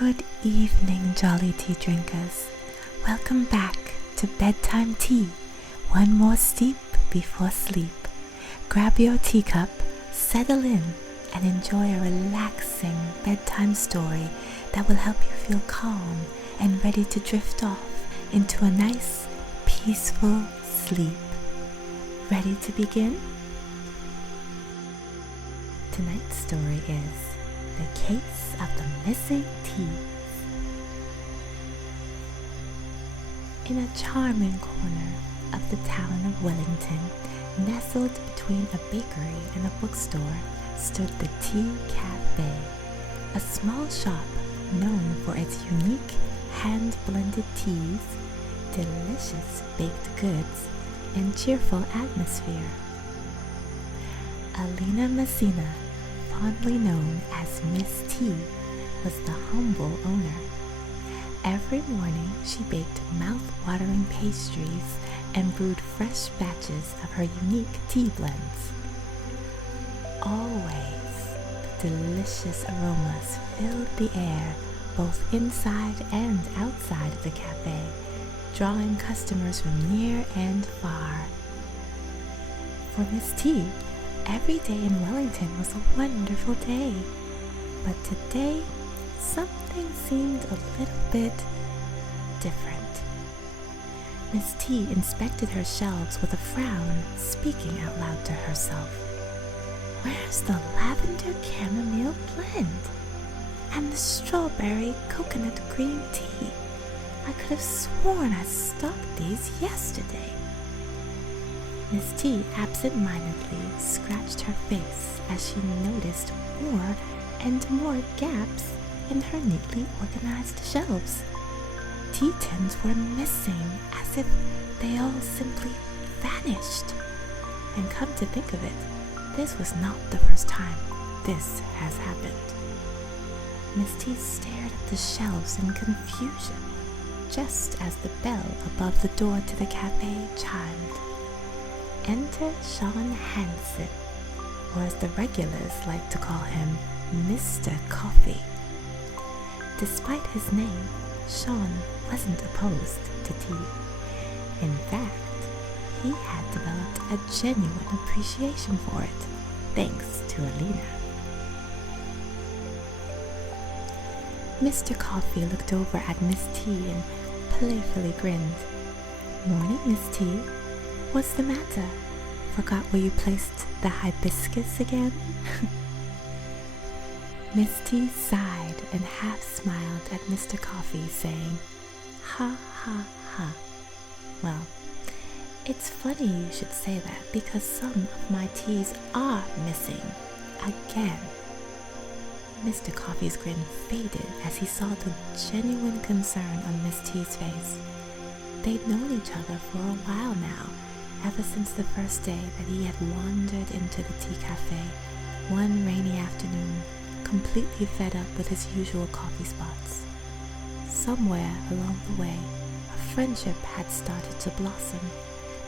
Good evening, jolly tea drinkers. Welcome back to Bedtime Tea. One more steep before sleep. Grab your teacup, settle in, and enjoy a relaxing bedtime story that will help you feel calm and ready to drift off into a nice, peaceful sleep. Ready to begin? Tonight's story is The Case of the Missing Teas. In a charming corner of the town of Wellington, nestled between a bakery and a bookstore, stood the Tea Cafe, a small shop known for its unique hand-blended teas, delicious baked goods, and cheerful atmosphere. Alina Messina, fondly known as Miss T, was the humble owner. Every morning she baked mouth-watering pastries and brewed fresh batches of her unique tea blends. Always, the delicious aromas filled the air both inside and outside of the cafe, drawing customers from near and far. For Miss T, every day in Wellington was a wonderful day, but today something seemed a little bit different. Miss T inspected her shelves with a frown, speaking out loud to herself. Where's the lavender chamomile blend? And the strawberry coconut green tea? I could have sworn I stocked these yesterday. Miss T absent-mindedly scratched her face as she noticed more and more gaps in her neatly organized shelves. Tea tins were missing, as if they all simply vanished. And come to think of it, this was not the first time this has happened. Miss T stared at the shelves in confusion, just as the bell above the door to the cafe chimed. Enter Sean Hansen, or as the regulars like to call him, Mr. Coffee. Despite his name, Sean wasn't opposed to tea. In fact, he had developed a genuine appreciation for it, thanks to Alina. Mr. Coffee looked over at Miss T and playfully grinned. Morning, Miss T. What's the matter? Forgot where you placed the hibiscus again? Miss T sighed and half smiled at Mr. Coffee, saying, Ha ha ha. Well, it's funny you should say that because some of my teas are missing again. Mr. Coffee's grin faded as he saw the genuine concern on Miss T's face. They'd known each other for a while now, ever since the first day that he had wandered into the tea cafe one rainy afternoon, completely fed up with his usual coffee spots. Somewhere along the way, a friendship had started to blossom,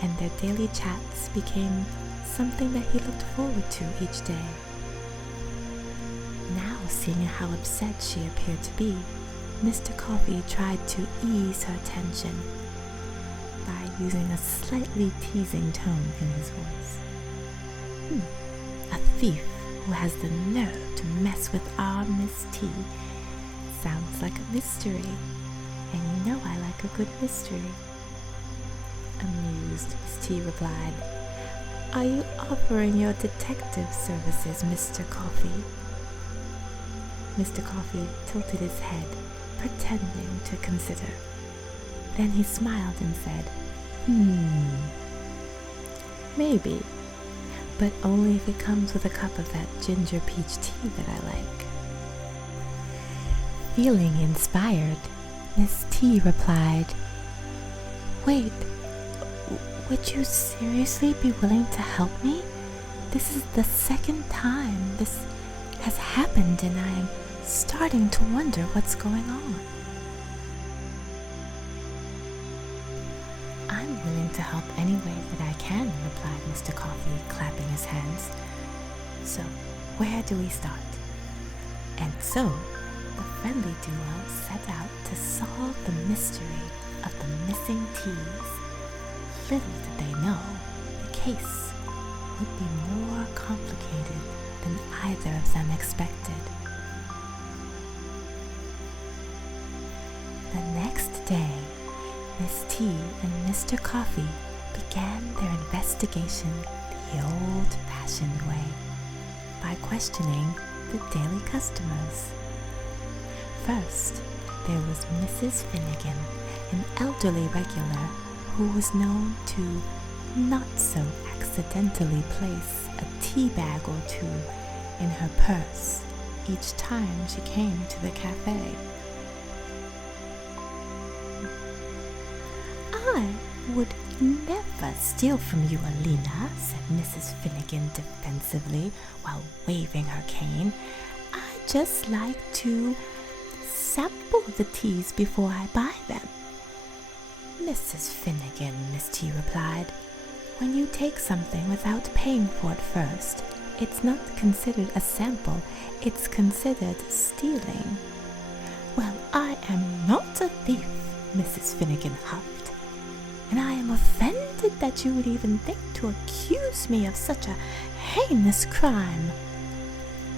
and their daily chats became something that he looked forward to each day. Now, seeing how upset she appeared to be, Mr. Coffee tried to ease her tension by using a slightly teasing tone in his voice. A thief who has the nerve to mess with our Miss T. Sounds like a mystery, and you know I like a good mystery. Amused, Miss T replied, Are you offering your detective services, Mr. Coffee? Mr. Coffee tilted his head, pretending to consider. Then he smiled and said, Maybe, but only if it comes with a cup of that ginger peach tea that I like. Feeling inspired, Miss T replied, Wait, would you seriously be willing to help me? This is the second time this has happened and I am starting to wonder what's going on. I'm willing to help any way that I can, replied Mr. Coffee, clapping his hands. So, where do we start? And so, the friendly duo set out to solve the mystery of the missing teas. Little did they know, the case would be more complicated than either of them expected. The next day, Miss T and Mr. Coffee began their investigation the old-fashioned way, by questioning the daily customers. First, there was Mrs. Finnegan, an elderly regular who was known to not so accidentally place a tea bag or two in her purse each time she came to the cafe. "I would never steal from you, Alina," said Mrs. Finnegan defensively while waving her cane. "I just like to sample the teas before I buy them." "Mrs. Finnegan," Miss T replied, "when you take something without paying for it first, it's not considered a sample, it's considered stealing." "Well, I am not a thief," Mrs. Finnegan huffed, "and I am offended that you would even think to accuse me of such a heinous crime."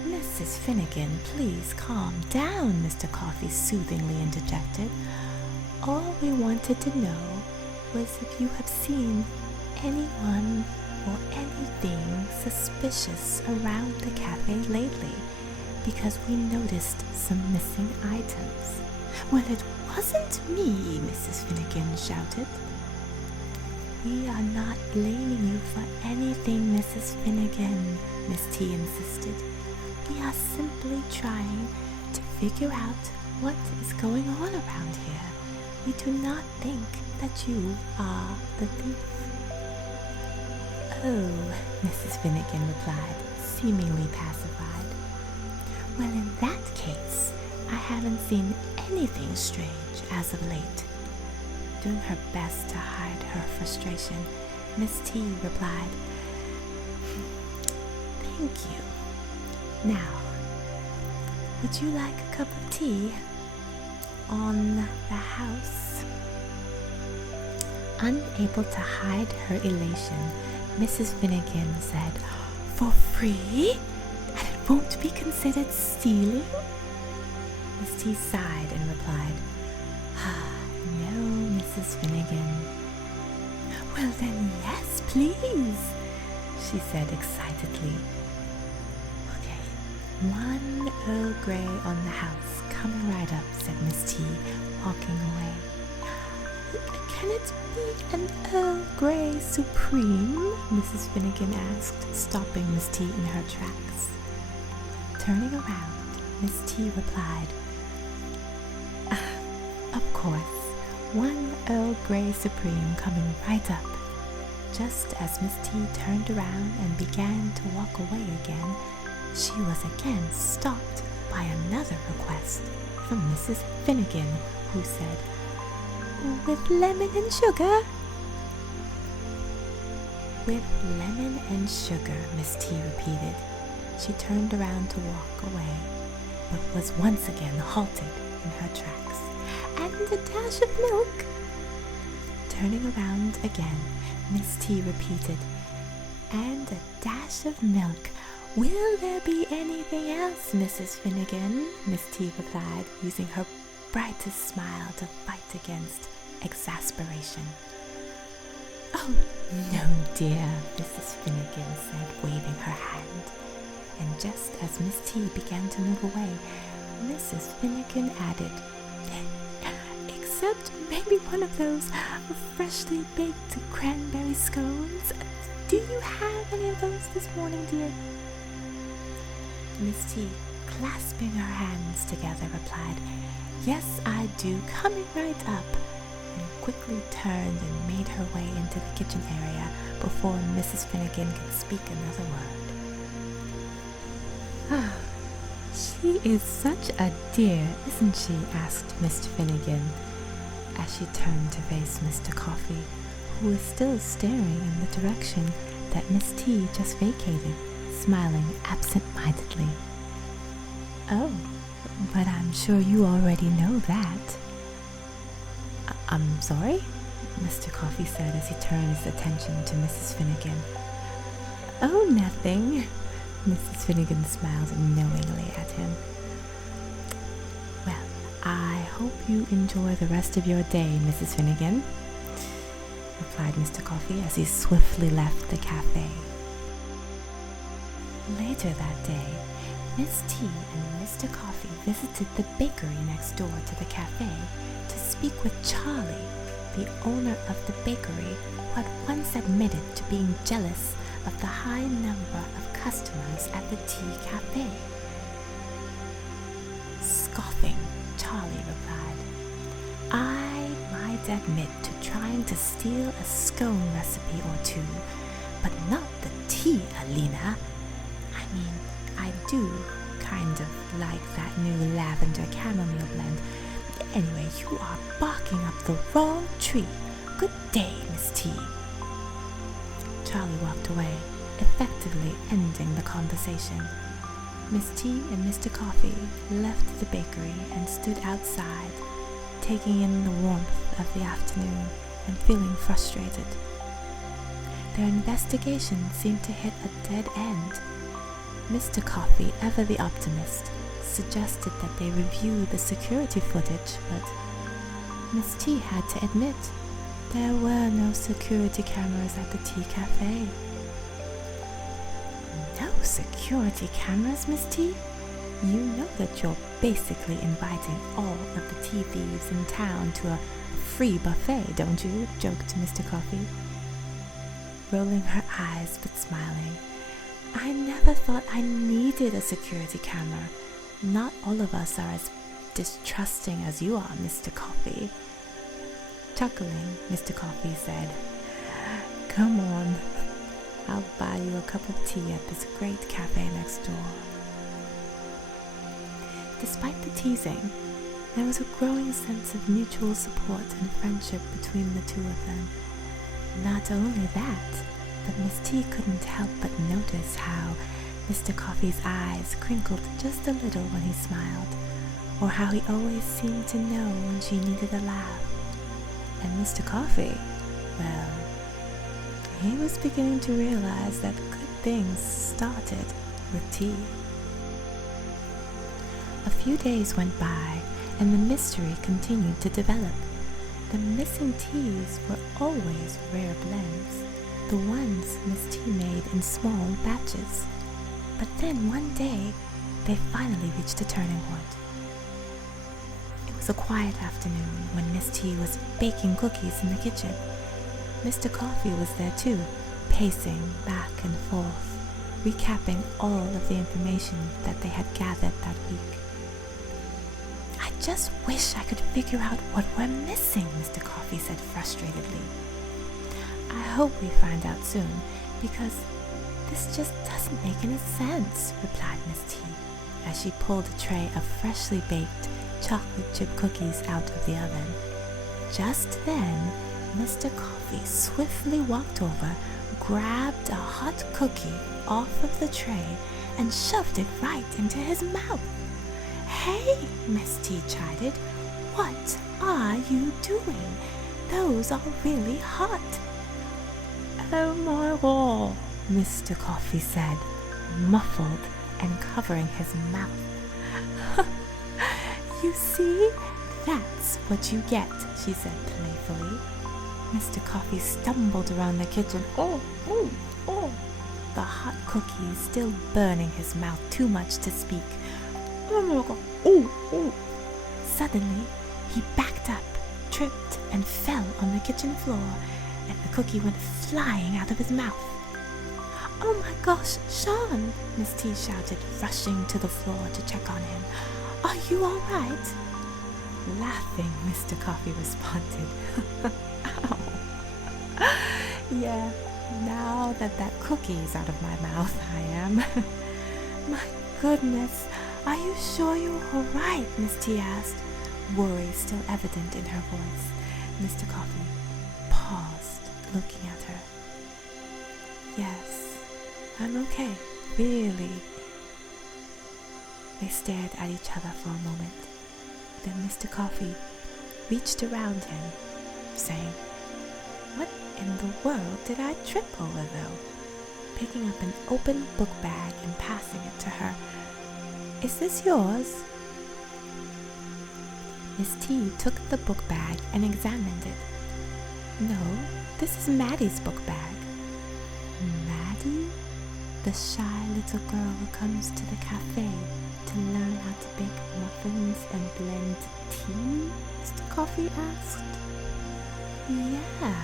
"Mrs. Finnegan, please calm down," Mr. Coffee soothingly interjected. "All we wanted to know was if you have seen anyone or anything suspicious around the cafe lately, because we noticed some missing items." "Well, it wasn't me," Mrs. Finnegan shouted. "We are not blaming you for anything, Mrs. Finnegan," Miss T insisted. "We are simply trying to figure out what is going on around here. We do not think that you are the thief." "Oh," Mrs. Finnegan replied, seemingly pacified. "Well, in that case, I haven't seen anything strange as of late." Doing her best to hide her frustration, Miss T replied, "Thank you. Now, would you like a cup of tea on the house?" Unable to hide her elation, Mrs. Finnegan said, "For free? And it won't be considered stealing?" Miss T sighed and replied, "No, Mrs. Finnegan." "Well then, yes, please," she said excitedly. "Okay, 1 Earl Grey on the house, coming right up," said Miss T, walking away. "Can it be an Earl Grey Supreme?" Mrs. Finnegan asked, stopping Miss T in her tracks. Turning around, Miss T replied, "Of course, 1 Earl Grey Supreme coming right up." Just as Miss T turned around and began to walk away again, she was again stopped by another request from Mrs. Finnegan, who said, "With lemon and sugar?" "With lemon and sugar," Miss T repeated. She turned around to walk away, but was once again halted in her tracks. "And a dash of milk?" Turning around again, Miss T repeated, "And a dash of milk. Will there be anything else, Mrs. Finnegan?" Miss T replied, using her brightest smile to fight against exasperation. "Oh, no, dear," Mrs. Finnegan said, waving her hand. And just as Miss T began to move away, Mrs. Finnegan added, "Except maybe one of those freshly baked cranberry scones. Do you have any of those this morning, dear?" Miss T, clasping her hands together, replied, "Yes, I do, coming right up," and quickly turned and made her way into the kitchen area before Mrs. Finnegan could speak another word. "She is such a dear, isn't she?" asked Mr. Finnegan, as she turned to face Mr. Coffee, who was still staring in the direction that Miss T just vacated, smiling absent-mindedly. "Oh," But I'm sure you already know that. I'm sorry? Mr. Coffee said as he turned his attention to Mrs. Finnegan. Oh, nothing. Mrs. Finnegan smiled knowingly at him. Well, I hope you enjoy the rest of your day, Mrs. Finnegan, replied Mr. Coffee as he swiftly left the cafe. Later that day, Miss T and Mr. Coffee visited the bakery next door to the cafe to speak with Charlie, the owner of the bakery, who had once admitted to being jealous of the high number of customers at the tea cafe. Scoffing, Charlie replied, I might admit to trying to steal a scone recipe or two, but not the tea, Alina. I mean, I do kind of like that new lavender chamomile blend. Anyway, you are barking up the wrong tree. Good day, Miss T. Charlie walked away, effectively ending the conversation. Miss T and Mr. Coffee left the bakery and stood outside, taking in the warmth of the afternoon and feeling frustrated. Their investigation seemed to hit a dead end. Mr. Coffee, ever the optimist, suggested that they review the security footage, but Miss T had to admit there were no security cameras at the tea cafe. No security cameras, Miss T? You know that you're basically inviting all of the tea thieves in town to a free buffet, don't you? Joked Mr. Coffee, rolling her eyes but smiling. I never thought I needed a security camera. Not all of us are as distrusting as you are, Mr. Coffee. Chuckling, Mr. Coffee said, Come on, I'll buy you a cup of tea at this great cafe next door. Despite the teasing, there was a growing sense of mutual support and friendship between the two of them. Not only that, but Miss T couldn't help but notice how Mr. Coffee's eyes crinkled just a little when he smiled, or how he always seemed to know when she needed a laugh. And Mr. Coffee, well, he was beginning to realize that good things started with tea. A few days went by, and the mystery continued to develop. The missing teas were always rare blends, the ones Miss T made in small batches. But then one day, they finally reached a turning point. It was a quiet afternoon when Miss T was baking cookies in the kitchen. Mr. Coffee was there too, pacing back and forth, recapping all of the information that they had gathered that week. I just wish I could figure out what we're missing, Mr. Coffee said frustratedly. I hope we find out soon, because this just doesn't make any sense, replied Miss T, as she pulled a tray of freshly baked chocolate chip cookies out of the oven. Just then, Mr. Coffee swiftly walked over, grabbed a hot cookie off of the tray, and shoved it right into his mouth. Hey, Miss T chided, what are you doing? Those are really hot. Oh my God, Mr. Coffee said, muffled and covering his mouth. You see, that's what you get, she said playfully. Mr. Coffee stumbled around the kitchen, the hot cookies still burning his mouth too much to speak. Suddenly, he backed up, tripped, and fell on the kitchen floor, and the cookie went flying out of his mouth. Oh my gosh, Sean, Miss T shouted, rushing to the floor to check on him. Are you all right? Laughing, Mr. Coffee responded. Ow. Yeah, now that cookie's out of my mouth, I am. My goodness, are you sure you're all right? Miss T asked, worry still evident in her voice. Mr. Coffee paused, looking at her. Yes, I'm okay, really. They stared at each other for a moment. Then Mr. Coffee reached around him, saying, "What in the world did I trip over, though?" Picking up an open book bag and passing it to her. "Is this yours?" Miss T took the book bag and examined it. "No, this is Maddie's book bag." Maddie? The shy little girl who comes to the cafe to learn how to bake muffins and blend tea? Mr. Coffee asked. "Yeah,"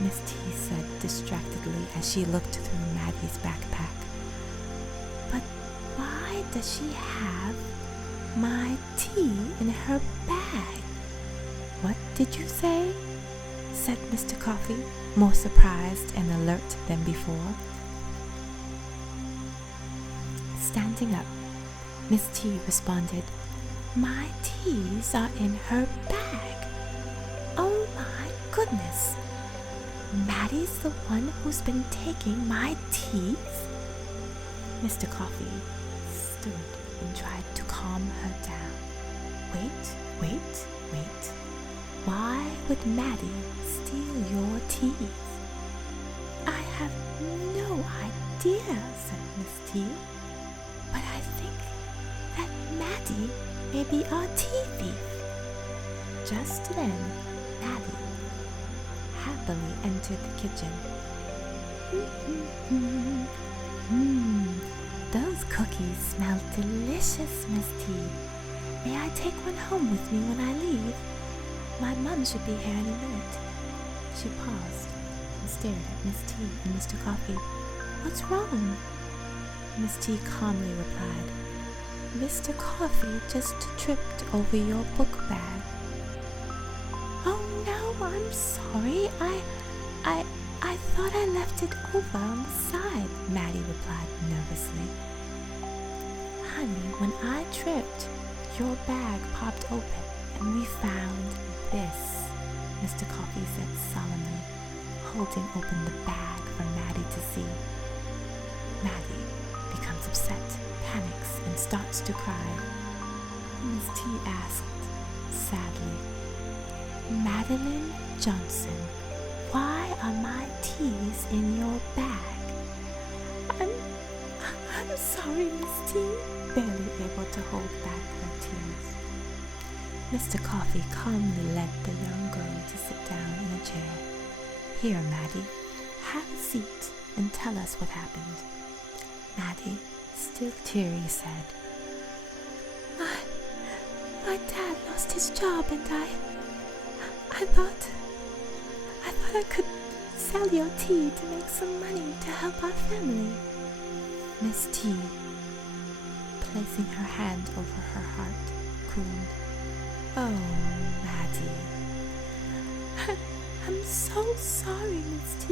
Miss T said distractedly as she looked through Maddie's backpack. "But why does she have my tea in her bag?" "What did you say?" said Mr. Coffee, more surprised and alert than before. Standing up, Miss T responded, "My teas are in her bag." "Oh my goodness! Maddie's the one who's been taking my teas?" Mr. Coffee stood and tried to calm her down. Wait. Why would Maddie steal your teas?" "I have no idea," said Miss T. "But I think that Maddie may be our tea thief." Just then, Maddie happily entered the kitchen. Those cookies smell delicious, Miss T. May I take one home with me when I leave? My mum should be here any minute." She paused and stared at Miss T and Mr. Coffee. "What's wrong?" Miss T calmly replied, "Mr. Coffee just tripped over your book bag." "Oh no, I'm sorry. I thought I left it over on the side," Maddie replied nervously. "Honey, when I tripped, your bag popped open and we found this," Mr. Coffee said solemnly, holding open the bag for Maddie to see. Maddie becomes upset, panics, and starts to cry. Miss T asked, sadly, "Madeline Johnson, why are my teas in your bag?" I'm sorry, Miss T," barely able to hold back her tears. Mr. Coffee calmly led the young girl to sit down in a chair. "Here, Maddie, have a seat and tell us what happened." Maddie, still teary, said, My dad lost his job and I thought I could sell your tea to make some money to help our family." Miss T, placing her hand over her heart, crooned, "Oh, Maddie. I'm so sorry, Miss T."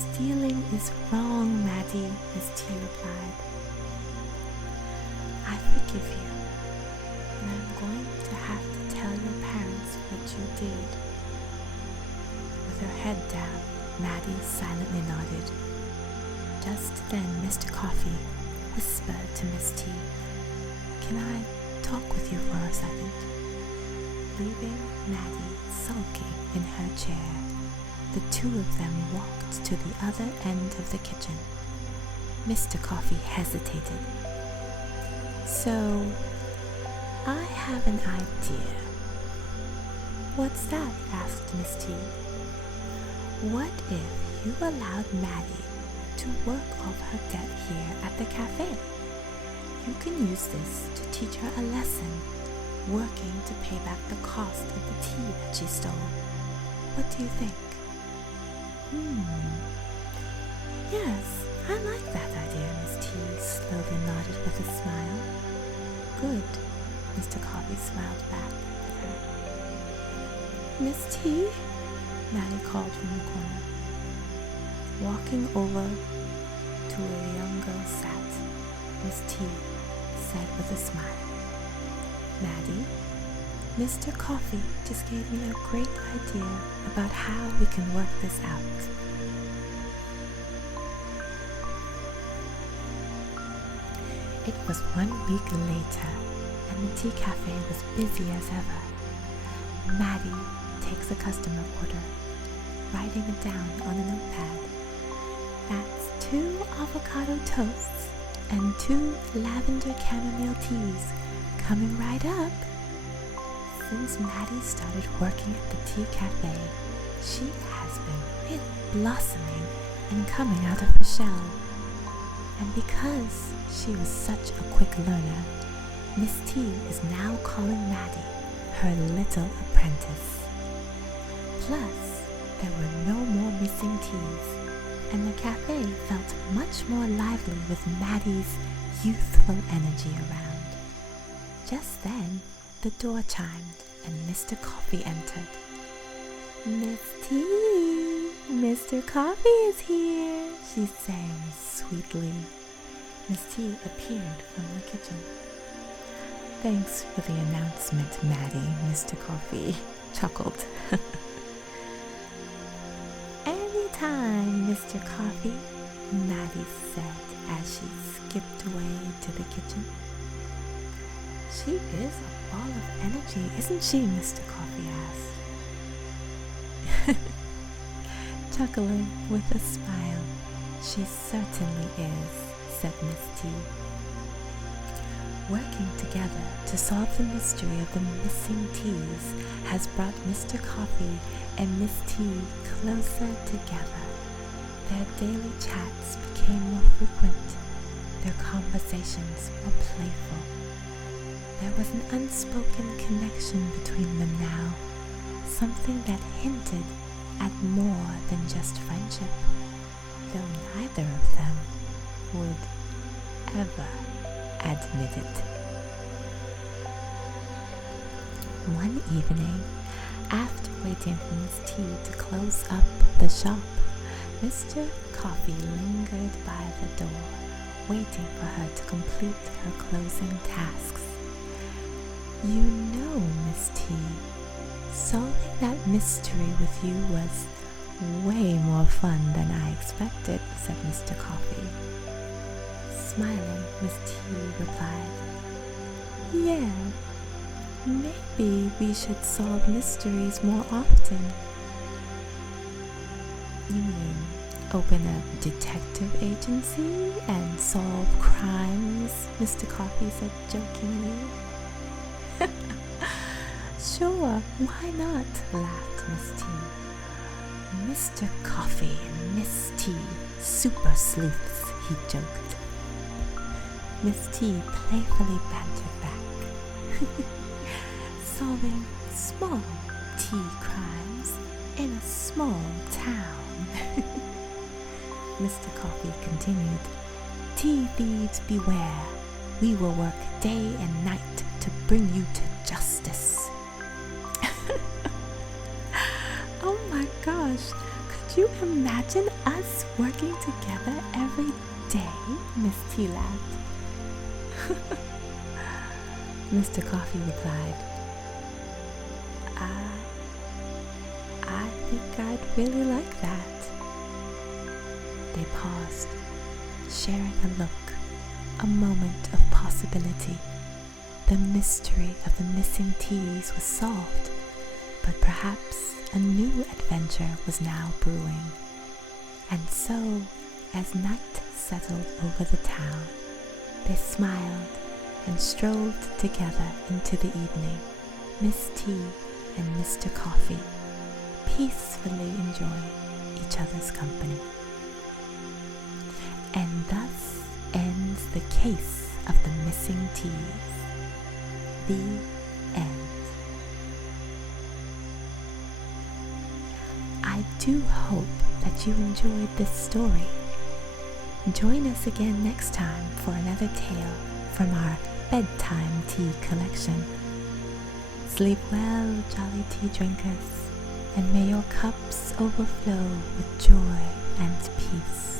"Stealing is wrong, Maddie," Miss T replied. "I forgive you, and I'm going to have to tell your parents what you did." With her head down, Maddie silently nodded. Just then, Mr. Coffee whispered to Miss T, "Can I talk with you for a second?" Leaving Maddie sulking in her chair, the two of them walked to the other end of the kitchen. Mr. Coffee hesitated. "So, I have an idea." "What's that?" asked Miss T. "What if you allowed Maddie to work off her debt here at the cafe? You can use this to teach her a lesson, working to pay back the cost of the tea that she stole. What do you think?" "Yes, I like that idea," Miss T slowly nodded with a smile. "Good," Mr. Coffee smiled back at her. "Miss T," Maddie called from the corner. Walking over to where the young girl sat, Miss T said with a smile, "Maddie, Mr. Coffee just gave me a great idea about how we can work this out." It was 1 week later, and the tea cafe was busy as ever. Maddie takes a customer order, writing it down on a notepad. That's 2 avocado toasts and 2 lavender chamomile teas coming right up. Since Maddie started working at the tea cafe, she has been really blossoming and coming out of her shell. And because she was such a quick learner, Miss T is now calling Maddie her little apprentice. Plus, there were no more missing teas, and the cafe felt much more lively with Maddie's youthful energy around. Just then, the door chimed and Mr. Coffee entered. "Miss T, Mr. Coffee is here," she sang sweetly. Miss T appeared from the kitchen. "Thanks for the announcement, Maddie," Mr. Coffee chuckled. "Anytime, Mr. Coffee," Maddie said as she skipped away to the kitchen. "She is a ball of energy, isn't she?" Mr. Coffee asked. Chuckling with a smile. "She certainly is," said Miss T. Working together to solve the mystery of the missing teas has brought Mr. Coffee and Miss T closer together. Their daily chats became more frequent, their conversations more playful. There was an unspoken connection between them now, something that hinted at more than just friendship, though neither of them would ever admit it. One evening, after waiting for Miss T to close up the shop, Mr. Coffee lingered by the door, waiting for her to complete her closing tasks. "You know, Miss T, solving that mystery with you was way more fun than I expected," said Mr. Coffee. Smiling, Miss T replied, "Yeah, maybe we should solve mysteries more often." "You mean open a detective agency and solve crimes?" Mr. Coffee said jokingly. "Sure, why not?" laughed Miss T. "Mr. Coffee and Miss T, super sleuths," he joked. Miss T playfully bantered back. "Solving small tea crimes in a small town." Mr. Coffee continued, "Tea thieves beware. We will work day and night to bring you to justice." "Oh my gosh, could you imagine us working together every day?" Miss T laughed. Mr. Coffee replied, I think I'd really like that." They paused, sharing a look, a moment of possibility. The mystery of the missing teas was solved, but perhaps a new adventure was now brewing. And so, as night settled over the town, they smiled and strolled together into the evening, Miss T and Mr. Coffee, peacefully enjoying each other's company. And thus ends the case of the missing teas. The end. I do hope that you enjoyed this story. Join us again next time for another tale from our Bedtime tea collection. Sleep well, jolly tea drinkers, and may your cups overflow with joy and peace.